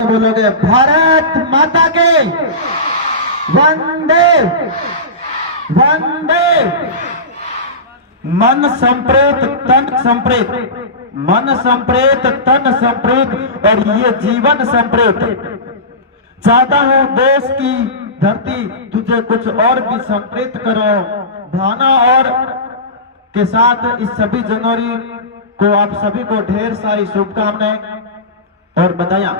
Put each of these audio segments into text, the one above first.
बोलोगे भारत माता के वंदे वंदे। मन संप्रेत तन संप्रेत, मन संप्रेत तन संप्रेत और ये जीवन संप्रेत। चाहता हूं देश की धरती तुझे कुछ और भी संप्रेत करो। भावना और के साथ इस 26 जनवरी को आप सभी को ढेर सारी शुभकामनाएं और बधाइयां।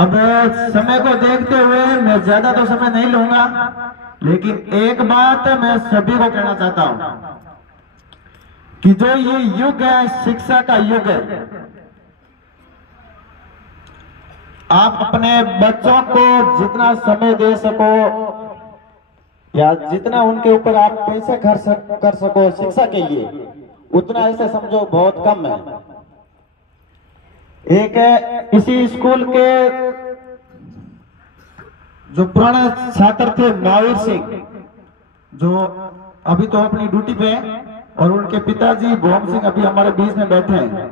अब समय को देखते हुए मैं ज्यादा तो समय नहीं लूंगा, लेकिन एक बात मैं सभी को कहना चाहता हूं कि जो ये युग है शिक्षा का युग है, आप अपने बच्चों को जितना समय दे सको या जितना उनके ऊपर आप पैसे खर्च कर सको शिक्षा के लिए, उतना ऐसे समझो बहुत कम है। एक इसी स्कूल के जो पुराने छात्र थे महावीर सिंह, जो अभी तो अपनी ड्यूटी पे हैं, और उनके पिताजी भोम सिंह अभी हमारे बीच में बैठे हैं।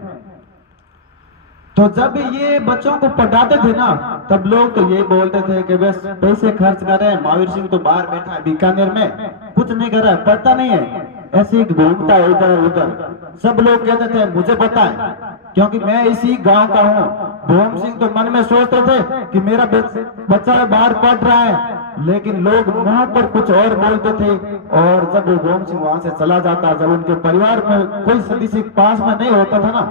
तो जब ये बच्चों को पढ़ाते थे ना, तब लोग तो ये बोलते थे कि बस पैसे खर्च कर रहे हैं, महावीर सिंह तो बाहर बैठा है बीकानेर में, कुछ नहीं कर रहा है, पढ़ता नहीं है, ऐसे ही घूमता है इधर उधर। सब लोग कहते थे मुझे पता है, क्योंकि मैं इसी गांव का हूं। भोम सिंह तो मन में सोचते थे कि मेरा बच्चा बाहर पढ़ रहा है, लेकिन लोग मुंह पर कुछ और बोलते थे। और जब वो भोम सिंह वहां से चला जाता, जब उनके परिवार में कोई सदस्य पास में नहीं होता था ना,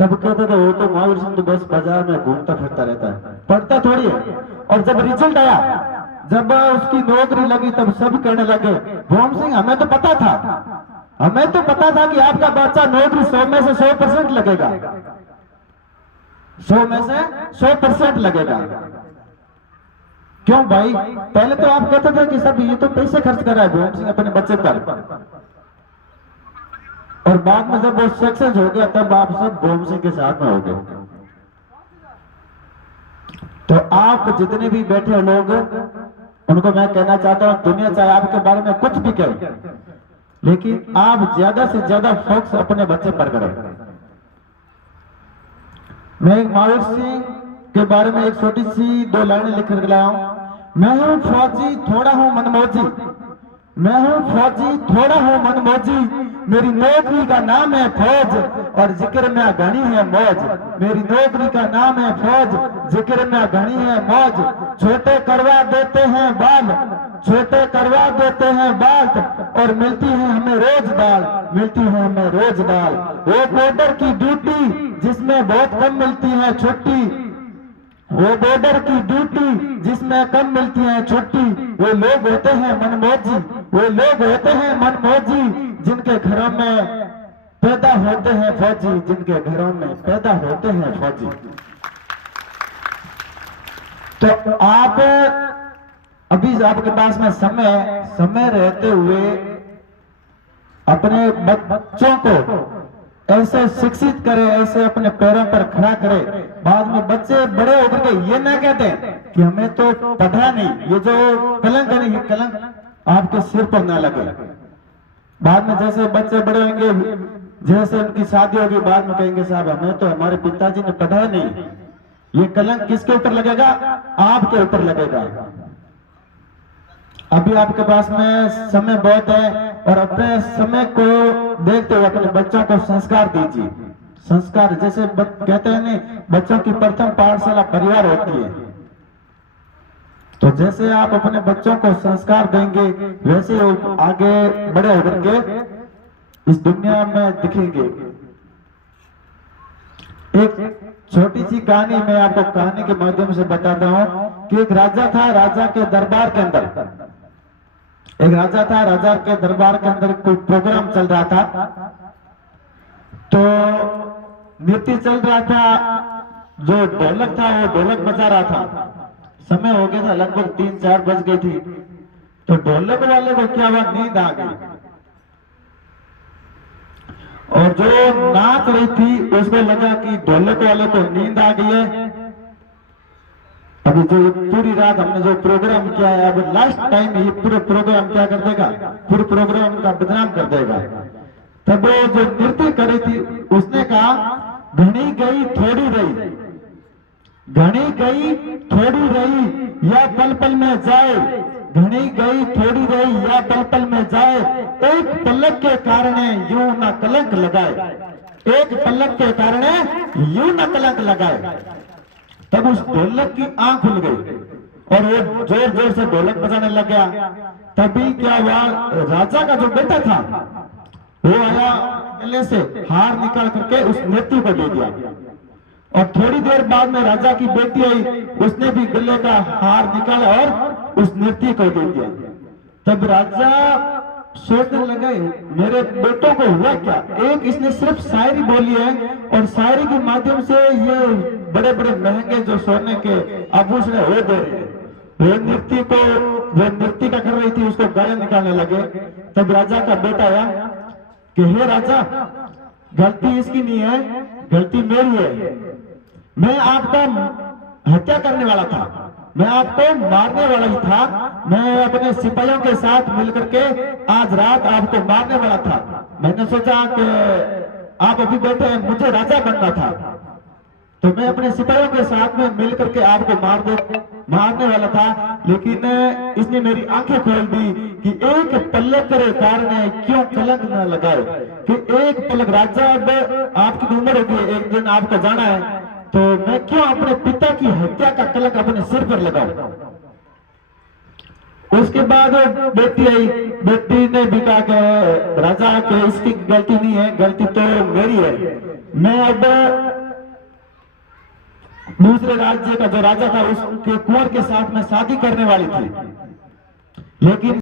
तब कहते थे वो तो महावीर सिंह तो बस बाजार में घूमता फिरता रहता है, पढ़ता थोड़ी है। और जब रिजल्ट आया, जब उसकी नौकरी लगी, तब सब कहने लगे भोम सिंह हमें तो पता था, हमें तो पता था कि आपका बच्चा नौकरी 100 में से 100% लगेगा, 100 में से 100% लगेगा। क्यों भाई? पहले तो आप कहते थे कि सब ये तो पैसे खर्च कर रहा है भोम सिंह अपने बच्चे पर, और बाद में जब वो सक्सेस हो गया तब आप सब भोम सिंह के साथ में हो गए। तो आप जितने भी बैठे लोग, उनको मैं कहना चाहता हूं, दुनिया चाहे आपके बारे में कुछ भी कहे, लेकिन आप ज्यादा से ज्यादा फोकस अपने बच्चे पर करें। मैं महावीर सिंह के बारे में एक छोटी सी 2 लाइनें लिख कर लाया हूं। मैं हूं फौजी थोड़ा हूं मनमौजी, मैं हूं फौजी थोड़ा हूं मनमौजी, मेरी नौकरी का नाम है फौज और जिक्र में घनी है मौज, मेरी नौकरी का नाम है फौज, जिक्र में घनी है मौज। छोटे करवा देते हैं बाल, छोटे करवा देते हैं बाल, और मिलती है हमें रोज दाल, मिलती है हमें रोज दाल। वो बॉर्डर की ड्यूटी जिसमें बहुत कम मिलती है छुट्टी, वो बॉर्डर की ड्यूटी जिसमें कम मिलती है छुट्टी, वो लोग होते हैं मनमौजी, वो लोग होते हैं मनमौजी, जिनके घरों में पैदा होते हैं फौजी, जिनके घरों में पैदा होते हैं फौजी। तो आप अभी आपके पास में समय रहते हुए अपने बच्चों को ऐसे शिक्षित करें, ऐसे अपने पैरों पर खड़ा करें। बाद में बच्चे बड़े होकर के ये ना कहते कि हमें तो पढ़ा नहीं, ये जो कलंक है, ये कलंक आपके सिर पर ना लगे। बाद में जैसे बच्चे बड़े होंगे, जैसे उनकी शादी होगी, बाद में कहेंगे साहब हमें तो हमारे पिताजी ने पढ़ाया नहीं। ये कलंक किसके ऊपर लगेगा? आपके ऊपर लगेगा। अभी आपके पास में समय बहुत है, और अपने समय को देखते हुए अपने बच्चों को संस्कार दीजिए। संस्कार जैसे कहते हैं नहीं, बच्चों की प्रथम पाठशाला परिवार होती है। तो जैसे आप अपने बच्चों को संस्कार देंगे, वैसे वो आगे बड़े होकर के इस दुनिया में दिखेंगे। एक छोटी सी कहानी मैं आपको कहानी के माध्यम से बताता हूं कि एक राजा था, राजा के दरबार के अंदर एक राजा था, राजा के दरबार के अंदर कोई प्रोग्राम चल रहा था। तो नृत्य चल रहा था, जो ढोलक था वो ढोलक बजा रहा था। समय हो गया था, लगभग 3-4 बज गई थी। तो ढोलक वाले को क्या हुआ, नींद आ गई, और जो नाच रही थी उसको लगा कि ढोलक वाले को नींद आ गई है। अभी जो पूरी रात हमने जो प्रोग्राम किया है, अब लास्ट टाइम ये पूरे प्रोग्राम क्या कर देगा, पूरे प्रोग्राम का बदनाम कर देगा। तब वो जो नृत्य कर रही थी उसने कहा घनी गई थोड़ी रही, घनी गई थोड़ी रही या पल पल में जाए, घनी गई थोड़ी रही या पल पल में जाए, एक पलक के कारण यूं न कलंक लगाए, एक पलक के कारण यूं न कलंक लगाए। तब उस ढोलक की आंख खुल गई और वो जोर जोर से ढोलक बजाने लग गया। तभी क्या हुआ, राजा का जो बेटा था वो आया, गले से हार निकाल करके उस नृत्य को दे दिया। और थोड़ी देर बाद में राजा की बेटी आई, उसने भी गले का हार निकाला और उस नृत्य को दे दिया। तब राजा सोचने लगे मेरे बेटों को हुआ क्या, एक इसने सिर्फ शायरी बोली है और शायरी के माध्यम से ये बड़े बड़े महंगे जो सोने के आभूषण हो गए, वो नृत्य का कर रही थी, उसको गले निकालने लगे। तब राजा का बेटा आया कि हे राजा, गलती इसकी नहीं है, गलती मेरी है। मैं आपका हत्या करने वाला था, मैं आपको मारने वाला ही था, मैं अपने सिपाहियों के साथ मिलकर के आज रात आपको मारने वाला था। मैंने सोचा कि आप अभी बैठे हैं, मुझे राजा बनना था, तो मैं अपने सिपाहियों के साथ में मिलकर के आपको मारने वाला था। लेकिन इसने मेरी आंखें खोल दी कि एक पलक के कारण क्यों कलंक न लगाए, कि एक पलक, राजा अब आपकी उम्र होगी, एक दिन आपको जाना है, तो मैं क्यों अपने पिता की हत्या का कलंक अपने सिर पर लगाऊं। उसके बाद बेटी आई, बेटी ने भी कहा कि राजा के इसकी गलती नहीं है, गलती तो मेरी है। मैं अब दूसरे राज्य का जो राजा था उसके कुंवर के साथ में शादी करने वाली थी, लेकिन